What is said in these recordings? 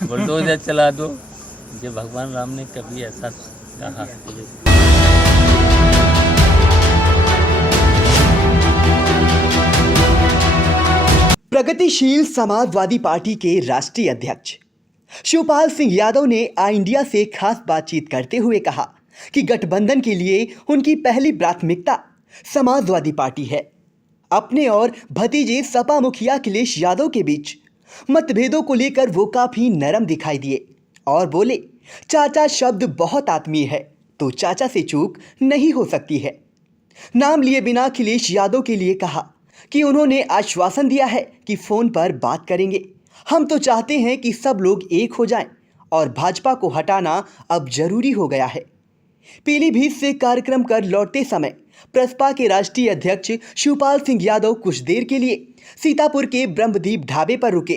Bulldozer चला दो। ये भगवान राम ने कभी ऐसा कहा? प्रगतिशील समाजवादी पार्टी के राष्ट्रीय अध्यक्ष शिवपाल सिंह यादव ने आई इंडिया से खास बातचीत करते हुए कहा कि गठबंधन के लिए उनकी पहली प्राथमिकता समाजवादी पार्टी है। अपने और भतीजे सपा मुखिया अखिलेश यादव के बीच मतभेदों को लेकर वो काफी नरम दिखाई दिए और बोले, चाचा शब्द बहुत आत्मीय है तो चाचा से चूक नहीं हो सकती है। नाम लिए बिना अखिलेश यादव के लिए कहा कि उन्होंने आश्वासन दिया है कि फोन पर बात करेंगे। हम तो चाहते हैं कि सब लोग एक हो जाएं और भाजपा को हटाना अब जरूरी हो गया है। पीलीभीत से कार्यक्रम कर लौटते समय प्रसपा के राष्ट्रीय अध्यक्ष शिवपाल सिंह यादव कुछ देर के लिए सीतापुर के ब्रह्मदीप ढाबे पर रुके।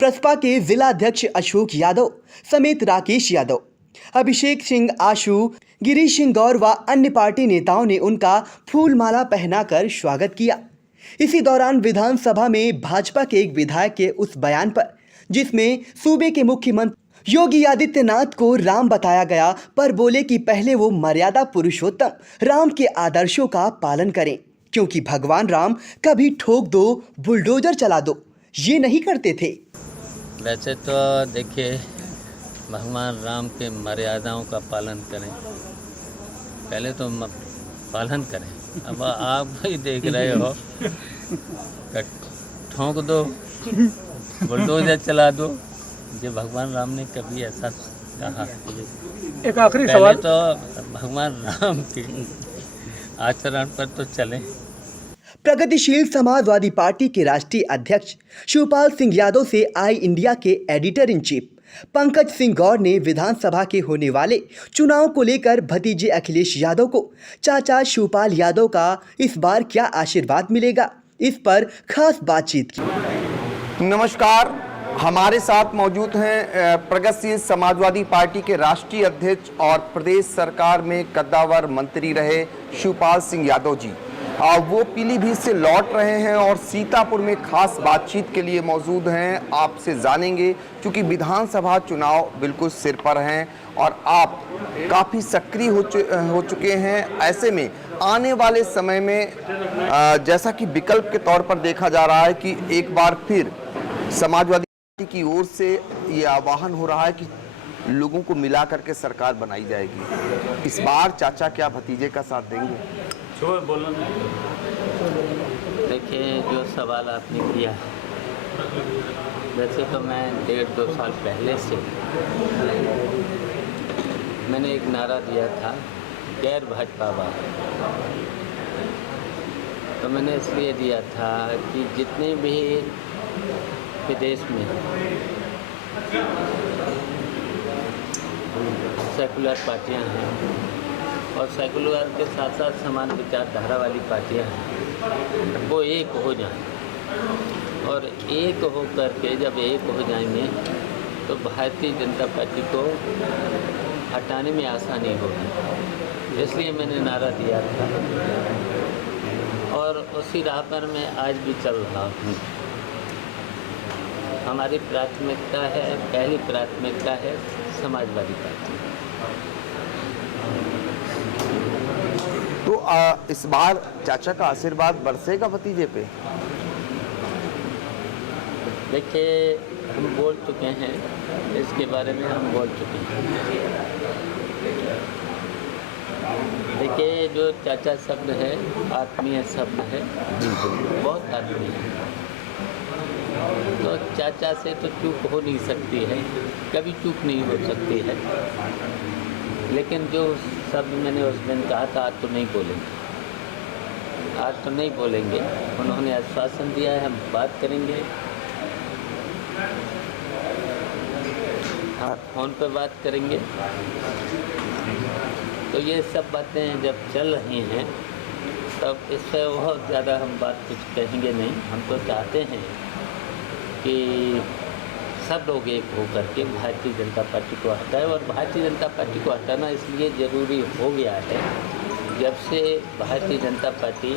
प्रसपा के जिला अध्यक्ष अशोक यादव समेत राकेश यादव, अभिषेक सिंह आशु, गिरीश सिंह गौर व अन्य पार्टी नेताओं ने उनका फूलमाला पहनाकर स्वागत किया। इसी दौरान विधानसभा में भाजपा के एक विधायक के उस बयान पर जिसमें सूबे के मुख्यमंत्री योगी आदित्यनाथ को राम बताया गया पर बोले कि पहले वो मर्यादा पुरुषोत्तम राम के आदर्शों का पालन करें, क्योंकि भगवान राम कभी ठोक दो बुलडोजर चला दो ये नहीं करते थे। वैसे तो देखिए, भगवान राम के मर्यादाओं का पालन करें, पहले तो पालन करें। अब आप भी देख रहे हो, ठोंक दो बुलडोजर चला दो, ये भगवान राम ने कभी ऐसा कहा? एक आखिरी सवाल, तो भगवान राम के आचरण पर तो चलें। प्रगतिशील समाजवादी पार्टी के राष्ट्रीय अध्यक्ष शिवपाल सिंह यादव से आई इंडिया के editor in chief Pankaj Singh Gaur ने विधानसभा के होने वाले चुनाव को लेकर भतीजे अखिलेश यादव को चाचा शिवपाल यादव का इस बार क्या आशीर्वाद मिलेगा, इस पर खास बातचीत की। नमस्कार, हमारे साथ मौजूद हैं प्रगतिशील समाजवादी पार्टी के राष्ट्रीय अध्यक्ष और प्रदेश सरकार में कद्दावर मंत्री रहे शिवपाल सिंह यादव जी। वो पीलीभीत से लौट रहे हैं और सीतापुर में खास बातचीत के लिए मौजूद हैं। आपसे जानेंगे, क्योंकि विधानसभा चुनाव बिल्कुल सिर पर हैं और आप काफ़ी सक्रिय हो चुके हैं। ऐसे में आने वाले समय में जैसा कि विकल्प के तौर पर देखा जा रहा है कि एक बार फिर समाजवादी पार्टी की ओर से ये आह्वान हो रहा है कि लोगों को मिला करके सरकार बनाई जाएगी। इस बार चाचा क्या भतीजे का साथ देंगे? देखिए, जो सवाल आपने किया, वैसे तो मैं 1.5-2 साल पहले से मैंने एक नारा दिया था, गैर भाजपावाद। तो मैंने इसलिए दिया था कि जितने भी विदेश में सेकुलर पार्टियां हैं और सेकुलर के साथ साथ समान विचारधारा वाली पार्टियां हैं, वो एक हो जाएं। और एक हो करके जब एक हो जाएंगे तो भारतीय जनता पार्टी को हटाने में आसानी होगी। इसलिए मैंने नारा दिया था और उसी राह पर मैं आज भी चल रहा हूँ। हमारी प्राथमिकता है, पहली प्राथमिकता है समाजवादी पार्टी। तो इस बार चाचा का आशीर्वाद बरसेगा भतीजे पे? देखिए, हम बोल चुके हैं, इसके बारे में हम बोल चुके हैं। देखिए, जो चाचा शब्द है आत्मीय शब्द है, बहुत आत्मीय है। तो चाचा से तो चूक हो नहीं सकती है, कभी चूक नहीं हो सकती है। लेकिन जो शब्द मैंने उस दिन कहा था, आज तो नहीं बोलेंगे, आज तो नहीं बोलेंगे। उन्होंने आश्वासन दिया है, हम बात करेंगे, हम फोन पर बात करेंगे। तो ये सब बातें जब चल रही हैं तब इस पर बहुत ज़्यादा हम बात कुछ कहेंगे नहीं। हम तो चाहते हैं कि सब लोग एक हो करके भारतीय जनता पार्टी को हटाए। और भारतीय जनता पार्टी को हटाना इसलिए ज़रूरी हो गया है, जब से भारतीय जनता पार्टी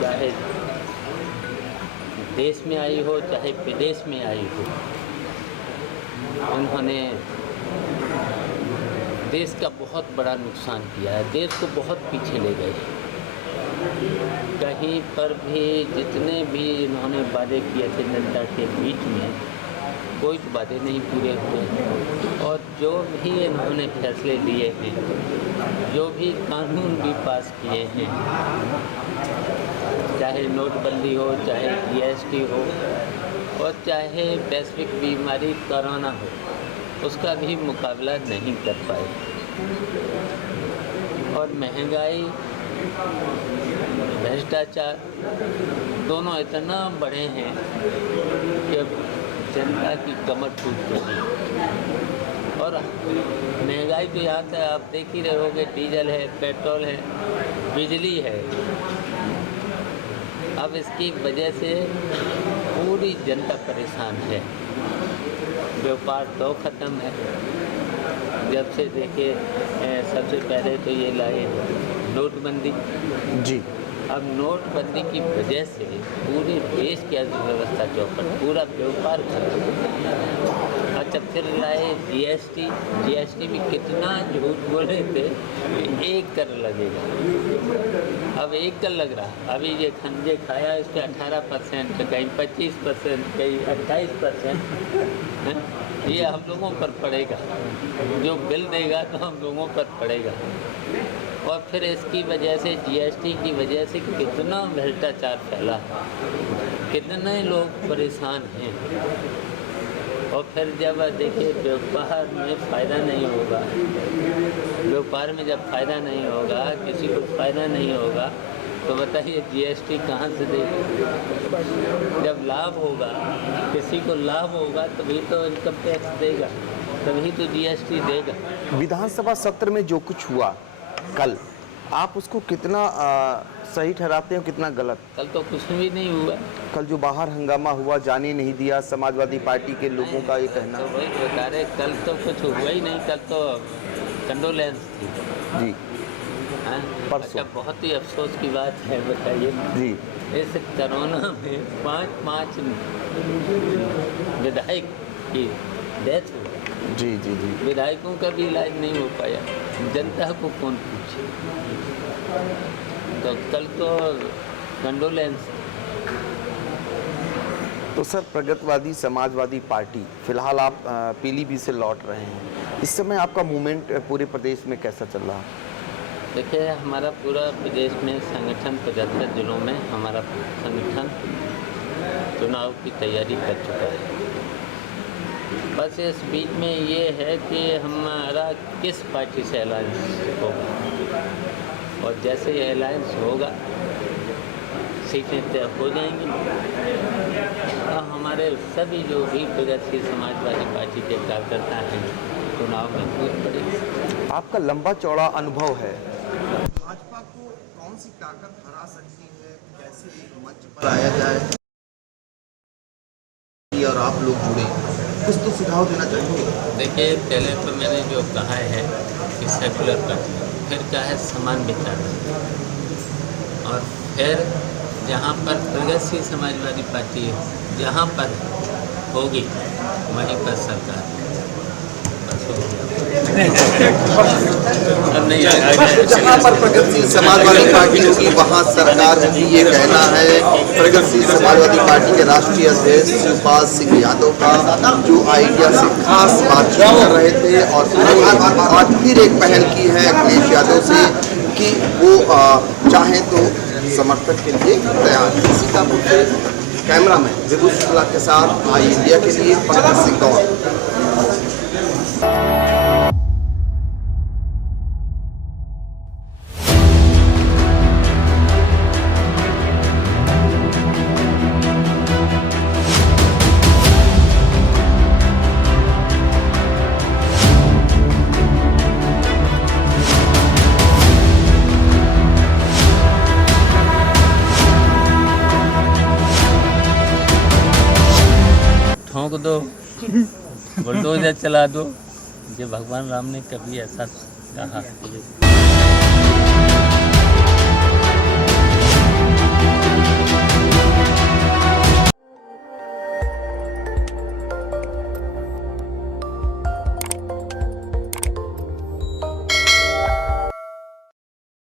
चाहे देश में आई हो चाहे विदेश में आई हो, उन्होंने देश का बहुत बड़ा नुकसान किया है, देश को बहुत पीछे ले गए। कहीं पर भी जितने भी इन्होंने वादे किए थे जनता के बीच में, कोई वादे नहीं पूरे हुए। और जो भी इन्होंने फैसले लिए हैं, जो भी कानून भी पास किए हैं, चाहे नोटबंदी हो, चाहे जीएसटी हो, और चाहे वैश्विक बीमारी कोरोना हो, उसका भी मुकाबला नहीं कर पाए। और महंगाई, भ्रष्टाचार दोनों इतना बढ़े हैं कि अब जनता की कमर टूट रही है। और महंगाई तो यहाँ से आप देख ही रहे होगे, डीजल है, पेट्रोल है, बिजली है। अब इसकी वजह से पूरी जनता परेशान है। व्यापार तो ख़त्म है। जब से देखिए सबसे पहले तो ये लाए नोटबंदी जी। अब नोटबंदी की वजह से पूरे देश की अर्थव्यवस्था चौपट, पूरा व्यापार खत्म। अच्छा, फिर लाए जीएसटी भी कितना झूठ बोले थे कि 1 कर लगेगा, अब 1 कर लग रहा। अभी ये खंजे खाया इस पर 18%, कहीं 25%, कहीं 28%। ये हम लोगों पर पड़ेगा, जो बिल देगा तो हम लोगों पर पड़ेगा। और फिर इसकी वजह से, जीएसटी की वजह से कितना भ्रष्टाचार फैला, कितने लोग परेशान हैं। और फिर जब देखिए व्यापार में फ़ायदा नहीं होगा, व्यापार में जब फ़ायदा नहीं होगा, किसी को फ़ायदा नहीं होगा, तो बताइए जीएसटी कहाँ से देगा। जब लाभ होगा, किसी को लाभ होगा तभी तो इनकम टैक्स देगा, तभी तो जीएसटी देगा। विधानसभा सत्र में जो कुछ हुआ कल, आप उसको कितना सही ठहराते हो, कितना गलत? कल तो कुछ भी नहीं हुआ। कल जो बाहर हंगामा हुआ, जाने नहीं दिया समाजवादी पार्टी के लोगों का ये कहना। तो वही बता रहे, कल तो कुछ हुआ ही नहीं। कल तो कंडोलेंस थी जी। हाँ? परसों। अच्छा, बहुत ही अफसोस की बात है, बताइए जी। इस कोरोना में 5 विधायक की डेथ हुई। जी जी जी। विधायकों का भी इलाज नहीं हो पाया, जनता को कौन पूछे। तो कल तो कंडोलेंस। तो सर, प्रगतिवादी समाजवादी पार्टी, फिलहाल आप पीलीभीत से लौट रहे हैं, इस समय आपका मूवमेंट पूरे प्रदेश में कैसा चल रहा है? देखिए, हमारा पूरा प्रदेश में संगठन 75 जिलों में हमारा संगठन चुनाव की तैयारी कर चुका है। बस इस बीच में ये है कि हमारा किस पार्टी से अलायंस होगा, और जैसे ये अलायंस होगा सीटें तय हो जाएंगी। और हमारे सभी जो भी प्रगतिशील समाजवादी पार्टी के कार्यकर्ता हैं, चुनाव में कूद पड़ेंगे। आपका लंबा चौड़ा अनुभव है, भाजपा को कौन सी ताकत हरा सकती है, कैसे एक मंच पर आया जाए और आप लोग जुड़े, कुछ तो सुझाव देना चाहेंगे? देखिए, पहले तो मैंने जो कहा है कि सेकुलर पार्टी, फिर क्या है समान विचार, और फिर जहाँ पर प्रगतिशील समाजवादी पार्टी जहाँ पर होगी वहीं पर सरकार। बस हो गया। अब नहीं आएगा। जहाँ पर प्रगतिशील समाजवादी पार्टी होगी वहाँ सरकार होगी, ये कहना है प्रगतिशील समाजवादी पार्टी के राष्ट्रीय अध्यक्ष शिवपाल सिंह यादव का, जो आइडिया से खास बातचीत कर रहे थे। और आज फिर एक पहल की है अखिलेश यादव से कि वो चाहें तो समर्थक के लिए तैयार है। सीतापुर से कैमरामैन विभू शुक्ला के साथ आई इंडिया के लिए पंकज सिंह गौर। ठोंक दो, बुलडोजर चला दो, ये भगवान राम ने कभी ऐसा कहा।